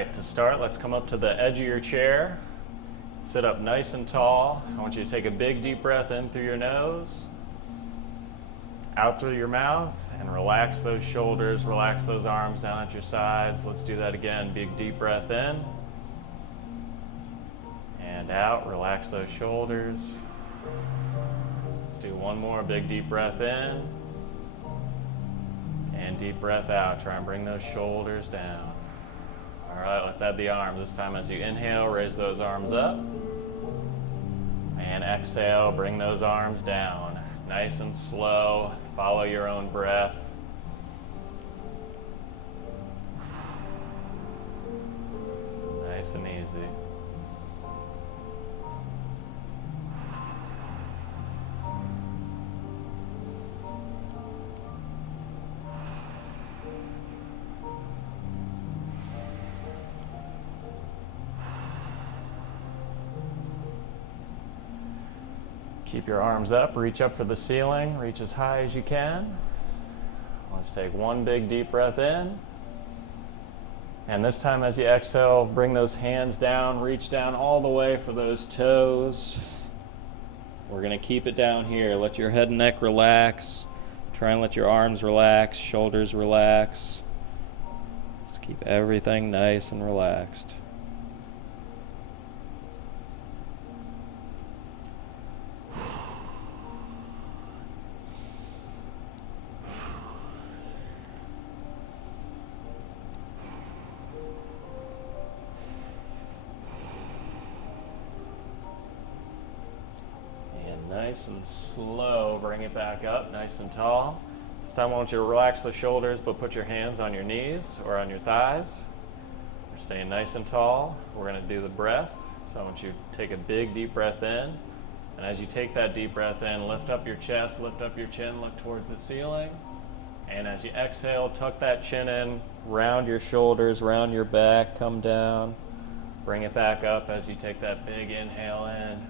right, to start, let's come up to the edge of your chair. Sit up nice and tall. I want you to take a big deep breath in through your nose, out through your mouth, and relax those shoulders, relax those arms down at your sides. Let's do that again. Big deep breath in and out. Relax those shoulders. Let's do one more. Big deep breath in and deep breath out. Try and bring those shoulders down. All right, let's add the arms. This time as you inhale, raise those arms up. And exhale, bring those arms down. Nice and slow. Follow your own breath. Nice and easy. Keep your arms up, reach up for the ceiling, reach as high as you can. Let's take one big deep breath in. And this time as you exhale, bring those hands down, reach down all the way for those toes. We're gonna keep it down here. Let your head and neck relax. Try and let your arms relax, shoulders relax. Just keep everything nice and relaxed. Nice and slow, bring it back up, nice and tall. This time I want you to relax the shoulders, but put your hands on your knees or on your thighs. We're staying nice and tall. We're gonna do the breath. So I want you to take a big deep breath in. And as you take that deep breath in, lift up your chest, lift up your chin, look towards the ceiling. And as you exhale, tuck that chin in, round your shoulders, round your back, come down. Bring it back up as you take that big inhale in.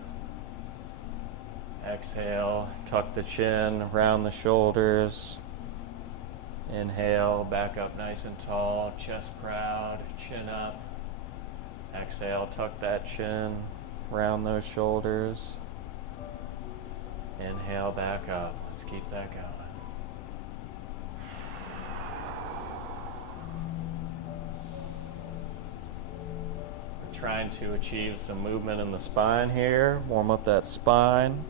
Exhale, tuck the chin, round the shoulders. Inhale, back up nice and tall, chest proud, chin up. Exhale, tuck that chin, round those shoulders. Inhale, back up. Let's keep that going. We're trying to achieve some movement in the spine here. Warm up that spine.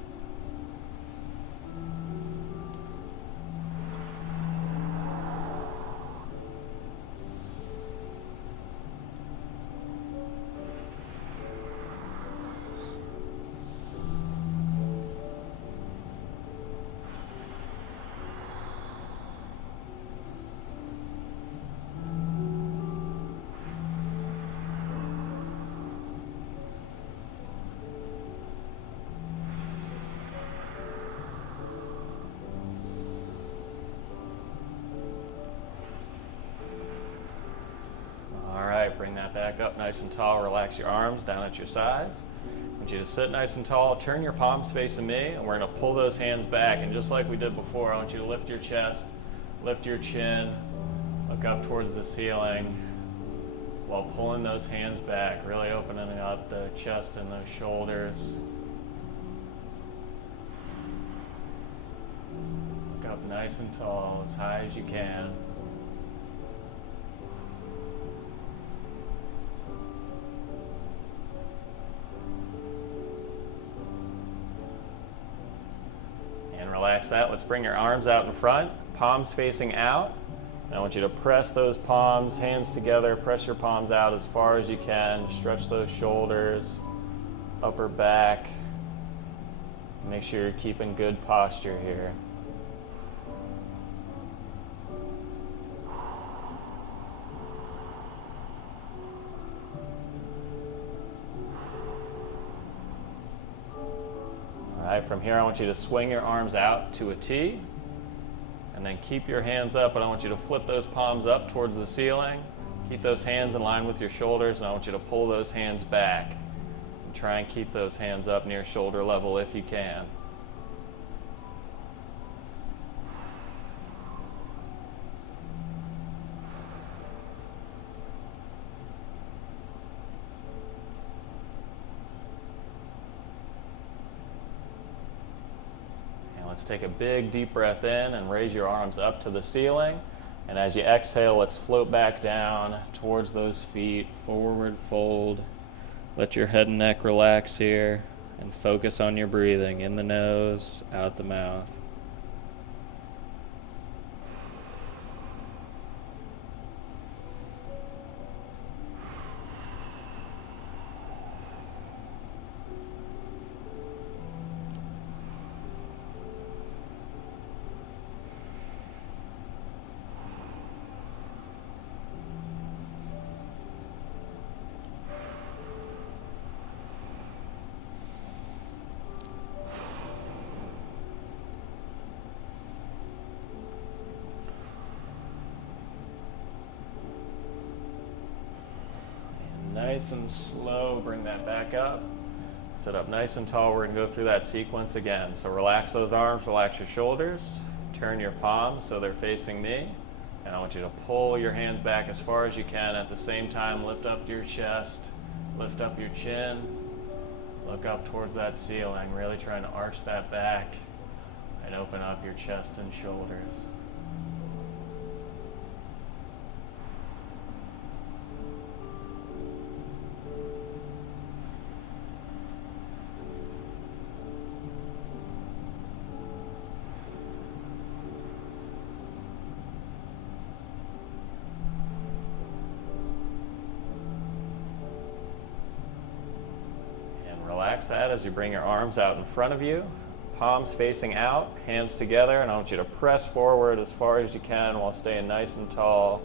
Bring that back up nice and tall. Relax your arms down at your sides. I want you to sit nice and tall. Turn your palms facing me, and we're going to pull those hands back. And just like we did before, I want you to lift your chest, lift your chin, look up towards the ceiling while pulling those hands back, really opening up the chest and those shoulders. Look up nice and tall, as high as you can. Relax that. Let's bring your arms out in front, palms facing out. And I want you to press those palms, hands together, press your palms out as far as you can. Stretch those shoulders, upper back. Make sure you're keeping good posture here. From here, I want you to swing your arms out to a T, and then keep your hands up, and I want you to flip those palms up towards the ceiling. Keep those hands in line with your shoulders, and I want you to pull those hands back. And try and keep those hands up near shoulder level if you can. Let's take a big deep breath in and raise your arms up to the ceiling. And as you exhale, let's float back down towards those feet, forward fold. Let your head and neck relax here and focus on your breathing in the nose, out the mouth. Nice and slow, bring that back up. Sit up nice and tall. We're going to go through that sequence again. So relax those arms, relax your shoulders. Turn your palms so they're facing me. And I want you to pull your hands back as far as you can. At the same time, lift up your chest, lift up your chin, look up towards that ceiling. Really trying to arch that back and open up your chest and shoulders. Relax that as you bring your arms out in front of you, palms facing out, hands together, and I want you to press forward as far as you can while staying nice and tall.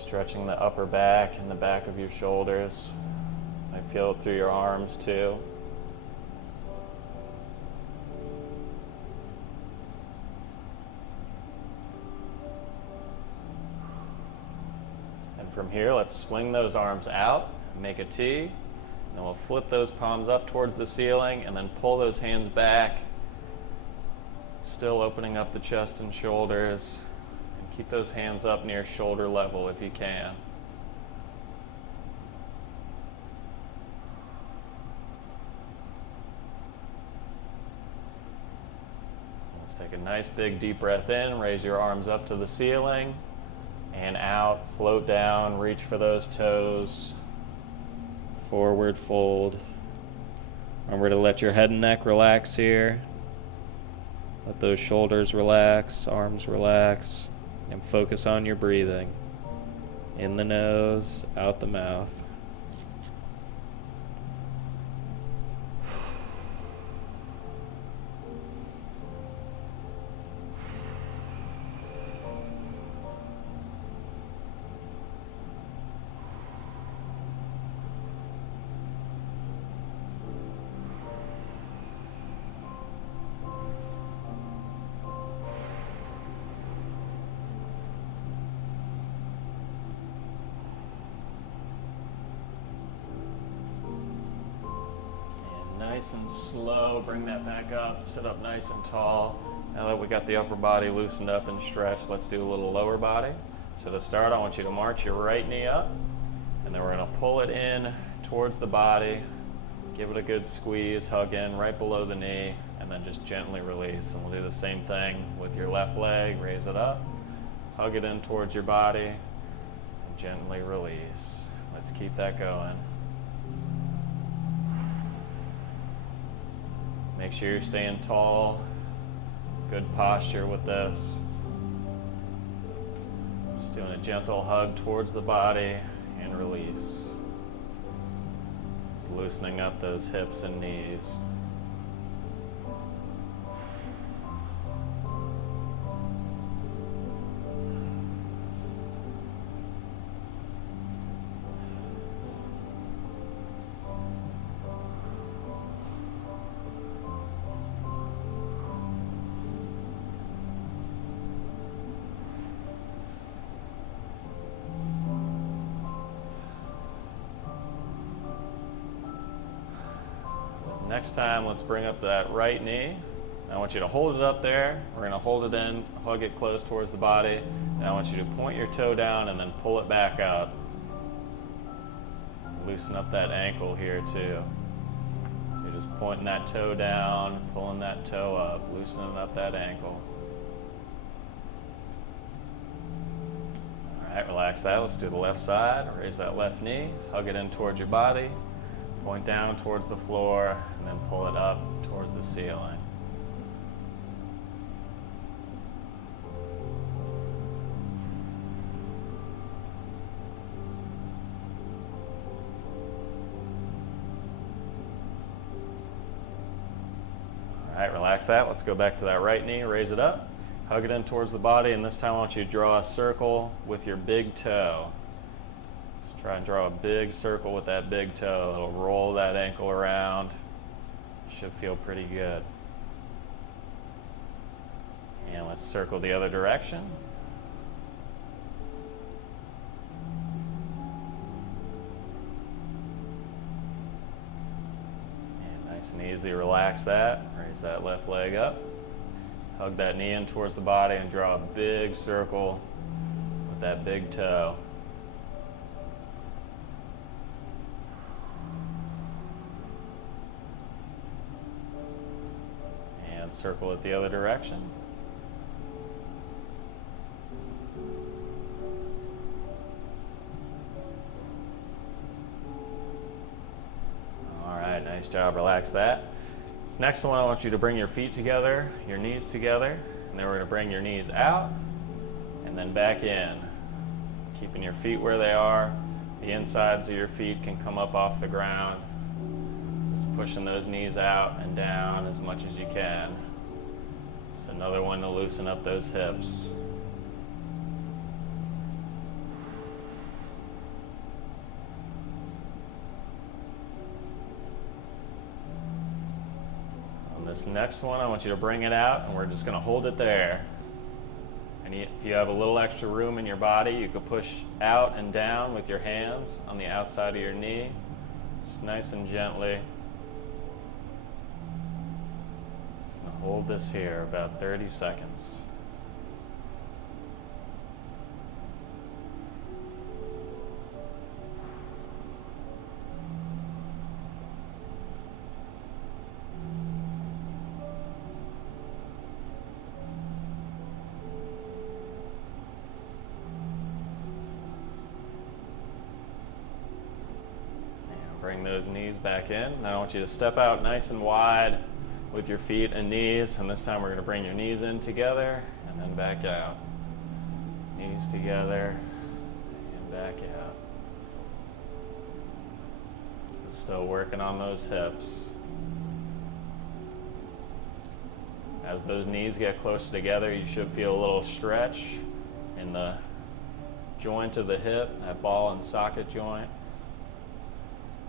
Stretching the upper back and the back of your shoulders. I feel it through your arms too. And from here, let's swing those arms out, make a T. And we'll flip those palms up towards the ceiling and then pull those hands back, still opening up the chest and shoulders. And keep those hands up near shoulder level if you can. Let's take a nice big deep breath in, raise your arms up to the ceiling and out, float down, reach for those toes. Forward fold. Remember to let your head and neck relax here. Let those shoulders relax, arms relax, and focus on your breathing. In the nose, out the mouth. Nice and slow, bring that back up, sit up nice and tall. Now that we got the upper body loosened up and stretched, let's do a little lower body. So to start, I want you to march your right knee up, and then we're gonna pull it in towards the body, give it a good squeeze, hug in right below the knee, and then just gently release. And we'll do the same thing with your left leg, raise it up, hug it in towards your body, and gently release. Let's keep that going. Make sure you're staying tall, good posture with this. Just doing a gentle hug towards the body and release. Just loosening up those hips and knees. Next time, let's bring up that right knee. I want you to hold it up there. We're going to hold it in, hug it close towards the body. And I want you to point your toe down and then pull it back up. Loosen up that ankle here too. So you're just pointing that toe down, pulling that toe up, loosening up that ankle. All right, relax that. Let's do the left side. Raise that left knee, hug it in towards your body, point down towards the floor, and then pull it up towards the ceiling. All right, relax that. Let's go back to that right knee, raise it up, hug it in towards the body, and this time I want you to draw a circle with your big toe. Just try and draw a big circle with that big toe. It'll roll that ankle around. Should feel pretty good. And let's circle the other direction. Nice and easy, relax that. Raise that left leg up. Hug that knee in towards the body and draw a big circle with that big toe. And circle it the other direction. Nice job, relax that. This next one, I want you to bring your feet together, your knees together, and then we're going to bring your knees out and then back in. Keeping your feet where they are. The insides of your feet can come up off the ground. Just pushing those knees out and down as much as you can. It's another one to loosen up those hips. This next one, I want you to bring it out, and we're just going to hold it there. And if you have a little extra room in your body, you could push out and down with your hands on the outside of your knee, just nice and gently. Just going to hold this here about 30 seconds. Bring those knees back in. Now I want you to step out nice and wide with your feet and knees, and this time we're going to bring your knees in together and then back out. Knees together and back out. This is still working on those hips. As those knees get closer together, you should feel a little stretch in the joint of the hip, that ball and socket joint.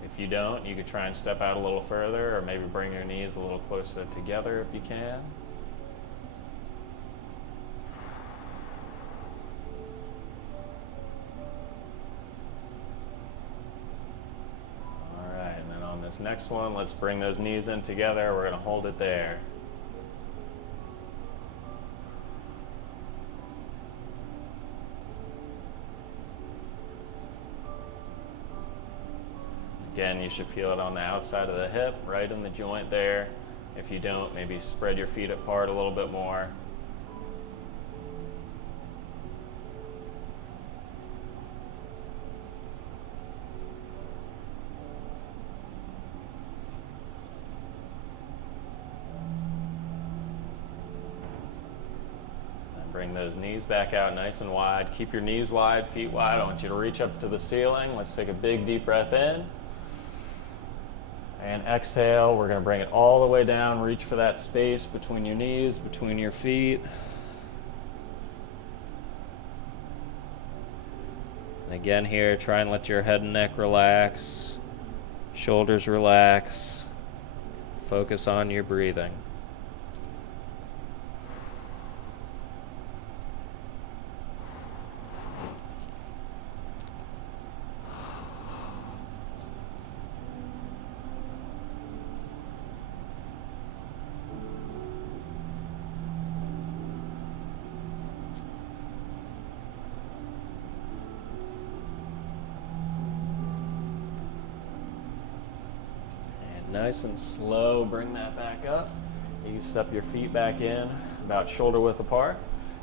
If you don't, you could try and step out a little further, or maybe bring your knees a little closer together if you can. All right, and then on this next one, let's bring those knees in together. We're going to hold it there. Again, you should feel it on the outside of the hip, right in the joint there. If you don't, maybe spread your feet apart a little bit more. And bring those knees back out nice and wide. Keep your knees wide, feet wide. I want you to reach up to the ceiling. Let's take a big, deep breath in. And exhale, we're going to bring it all the way down. Reach for that space between your knees, between your feet. And again here, try and let your head and neck relax, shoulders relax. Focus on your breathing. Nice and slow, bring that back up. You step your feet back in, about shoulder width apart.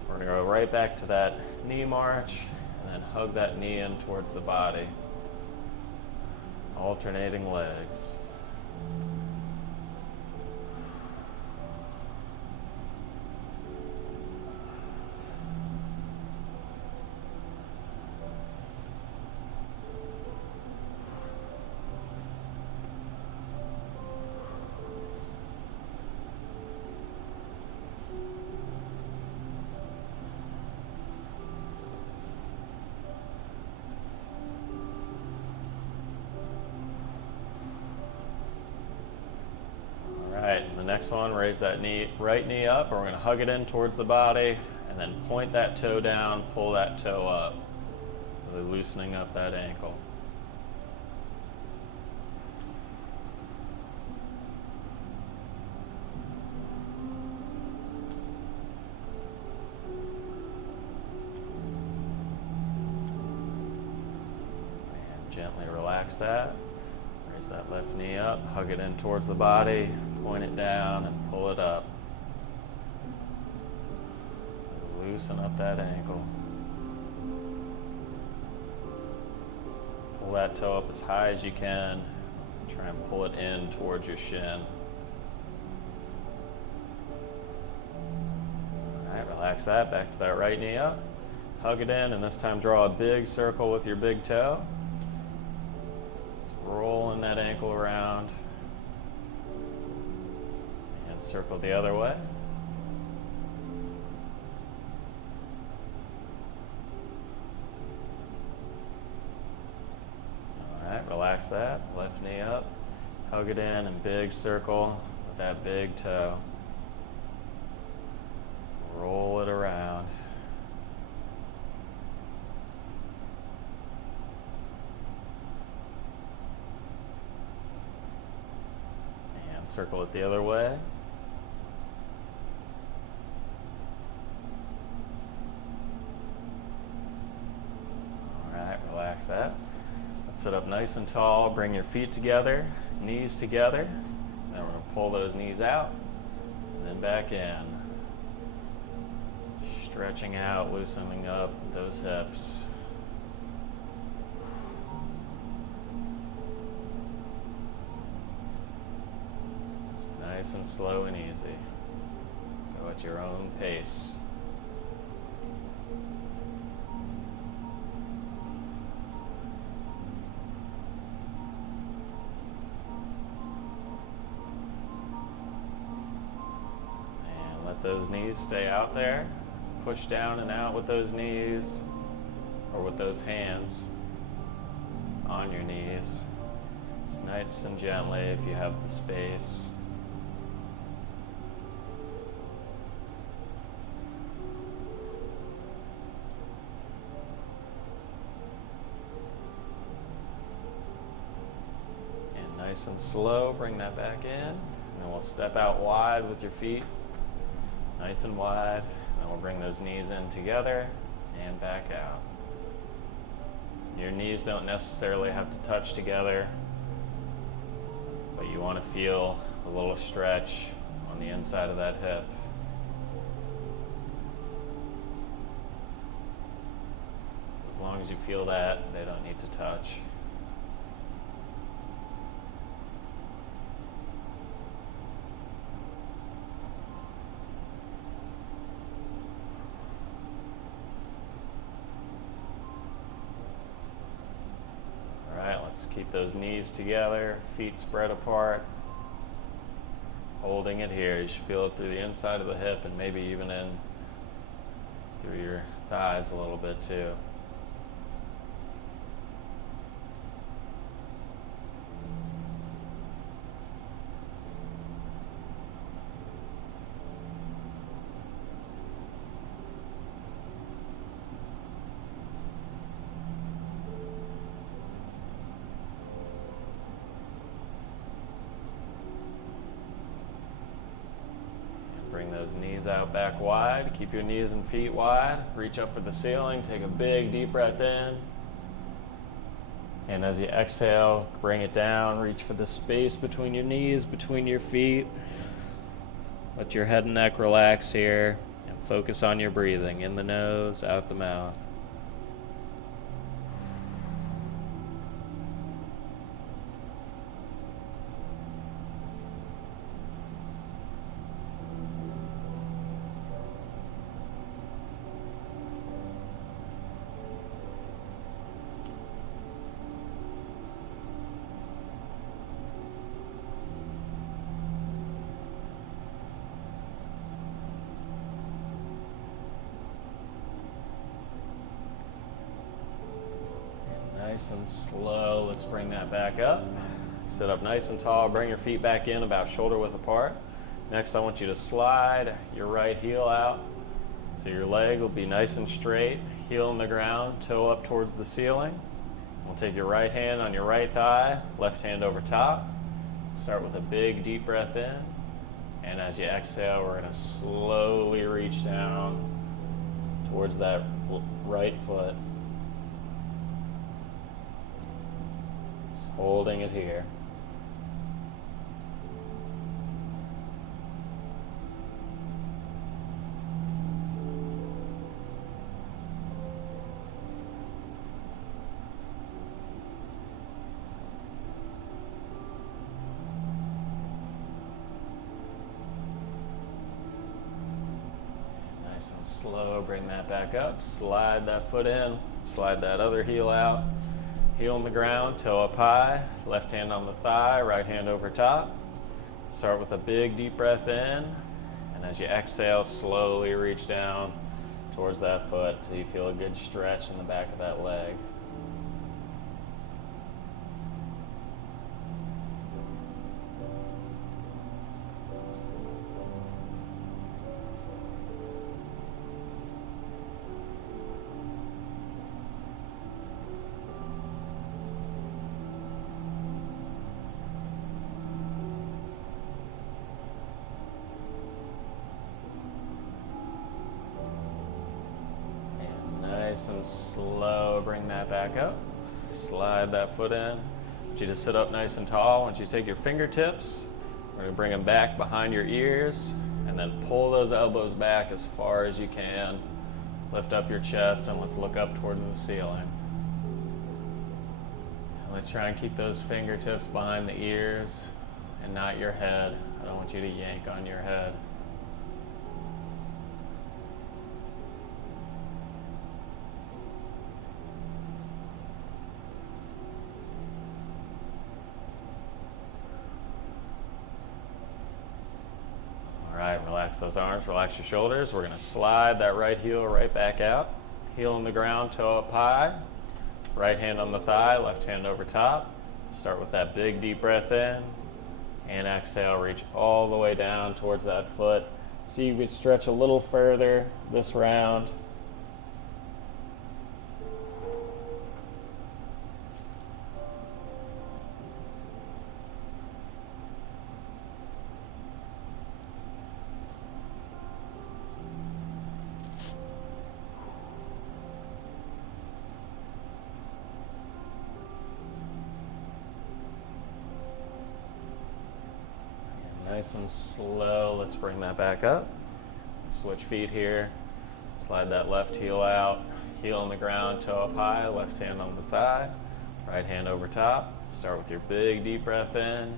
We're gonna go right back to that knee march, and then hug that knee in towards the body. Alternating legs. The next one, raise that right knee up, and we're going to hug it in towards the body, and then point that toe down, pull that toe up, really loosening up that ankle. And gently relax that. Raise that left knee up, hug it in towards the body, point it down and pull it up. Loosen up that ankle. Pull that toe up as high as you can. Try and pull it in towards your shin. All right, relax that, back to that right knee up. Hug it in, and this time draw a big circle with your big toe. Rolling that ankle around. And circle the other way. Alright, relax that. Left knee up. Hug it in and big circle with that big toe. Roll it around. Circle it the other way. All right, relax that. Let's sit up nice and tall. Bring your feet together, knees together. Then we're going to pull those knees out and then back in. Stretching out, loosening up those hips. Nice and slow and easy. Go at your own pace. And let those knees stay out there. Push down and out with those knees or with those hands on your knees. Just nice and gently if you have the space. Nice and slow, bring that back in, and then we'll step out wide with your feet, nice and wide, and we'll bring those knees in together and back out. Your knees don't necessarily have to touch together, but you want to feel a little stretch on the inside of that hip. So as long as you feel that, they don't need to touch. Keep those knees together, feet spread apart. Holding it here. You should feel it through the inside of the hip and maybe even in through your thighs a little bit too. Bring those knees out back wide. Keep your knees and feet wide. Reach up for the ceiling. Take a big deep breath in. And as you exhale, bring it down, reach for the space between your knees, between your feet. Let your head and neck relax here, and focus on your breathing, in the nose, out the mouth. Nice and slow, let's bring that back up. Sit up nice and tall, bring your feet back in about shoulder width apart. Next, I want you to slide your right heel out. So your leg will be nice and straight, heel on the ground, toe up towards the ceiling. We'll take your right hand on your right thigh, left hand over top. Start with a big deep breath in. And as you exhale, we're gonna slowly reach down towards that right foot. Holding it here. Nice and slow, bring that back up, slide that foot in, slide that other heel out. Heel on the ground, toe up high, left hand on the thigh, right hand over top. Start with a big deep breath in, and as you exhale, slowly reach down towards that foot till you feel a good stretch in the back of that leg. Nice and slow, bring that back up. Slide that foot in. I want you to sit up nice and tall. I want you to take your fingertips. We're going to bring them back behind your ears and then pull those elbows back as far as you can. Lift up your chest and let's look up towards the ceiling. And let's try and keep those fingertips behind the ears and not your head. I don't want you to yank on your head. Relax those arms, relax your shoulders. We're going to slide that right heel right back out. Heel on the ground, toe up high. Right hand on the thigh, left hand over top. Start with that big deep breath in. And exhale, reach all the way down towards that foot. See if you could stretch a little further this round. Nice and slow, let's bring that back up. Switch feet here. Slide that left heel out. Heel on the ground, toe up high, left hand on the thigh. Right hand over top. Start with your big deep breath in.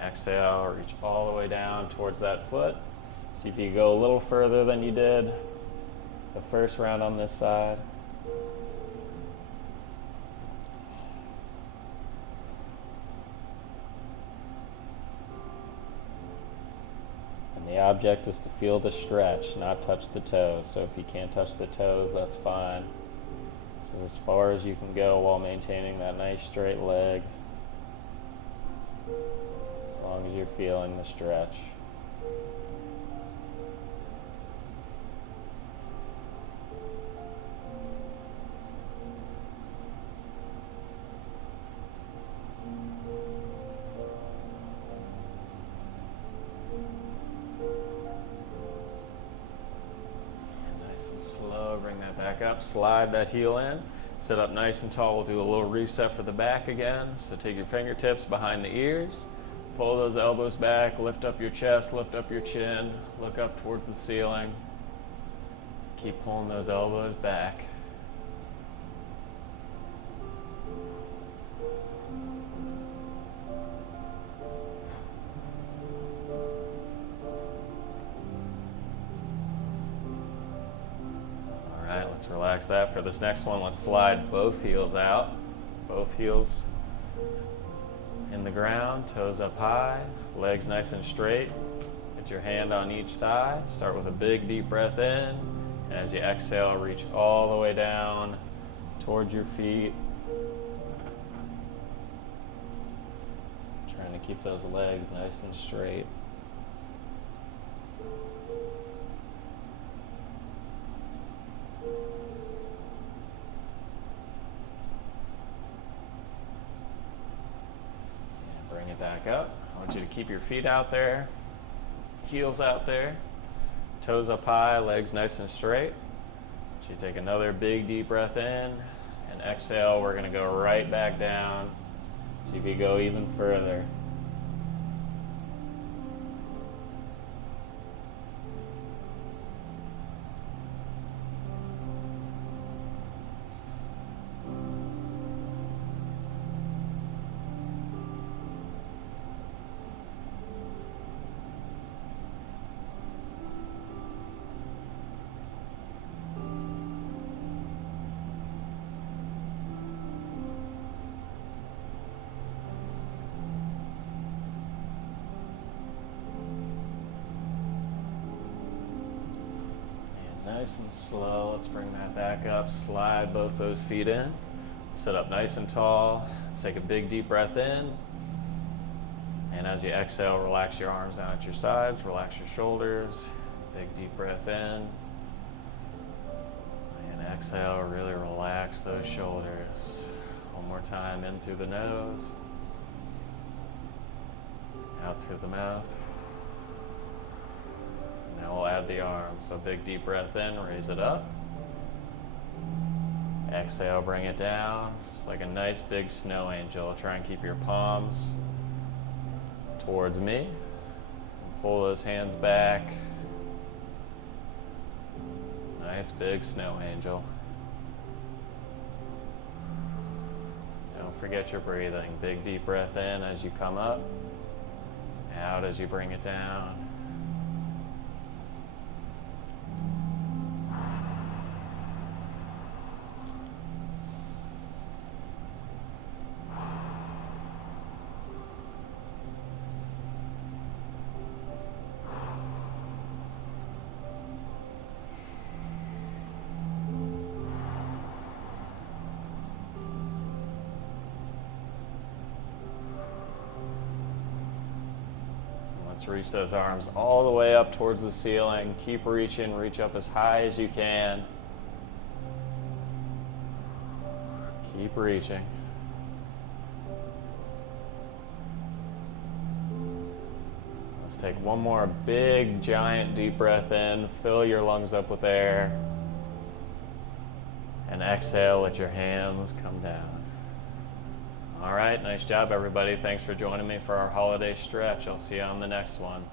Exhale, reach all the way down towards that foot. See if you go a little further than you did the first round on this side. The object is to feel the stretch, not touch the toes. So if you can't touch the toes, that's fine. This is as far as you can go while maintaining that nice straight leg. As long as you're feeling the stretch. Bring that back up, slide that heel in. Sit up nice and tall. We'll do a little reset for the back again. So take your fingertips behind the ears, pull those elbows back, lift up your chest, lift up your chin, look up towards the ceiling. Keep pulling those elbows back. Let's relax that. For this next one, let's slide both heels out. Both heels in the ground, toes up high, legs nice and straight. Get your hand on each thigh. Start with a big deep breath in. And as you exhale, reach all the way down towards your feet. Trying to keep those legs nice and straight. Bring it back up. I want you to keep your feet out there, heels out there, toes up high, legs nice and straight. So you take another big deep breath in, and exhale, we're going to go right back down so you can go even further. Nice and slow. Let's bring that back up. Slide both those feet in. Sit up nice and tall. Let's take a big deep breath in. And as you exhale, relax your arms down at your sides. Relax your shoulders. Big deep breath in. And exhale, really relax those shoulders. One more time, in through the nose. Out through the mouth. Now we'll add the arms. So big deep breath in, raise it up. Exhale, bring it down. Just like a nice big snow angel. Try and keep your palms towards me. And pull those hands back. Nice big snow angel. Don't forget your breathing. Big deep breath in as you come up. Out as you bring it down. Let's reach those arms all the way up towards the ceiling. Keep reaching, reach up as high as you can. Keep reaching. Let's take one more big, giant, deep breath in. Fill your lungs up with air. And exhale, let your hands come down. All right, nice job, everybody. Thanks for joining me for our holiday stretch. I'll see you on the next one.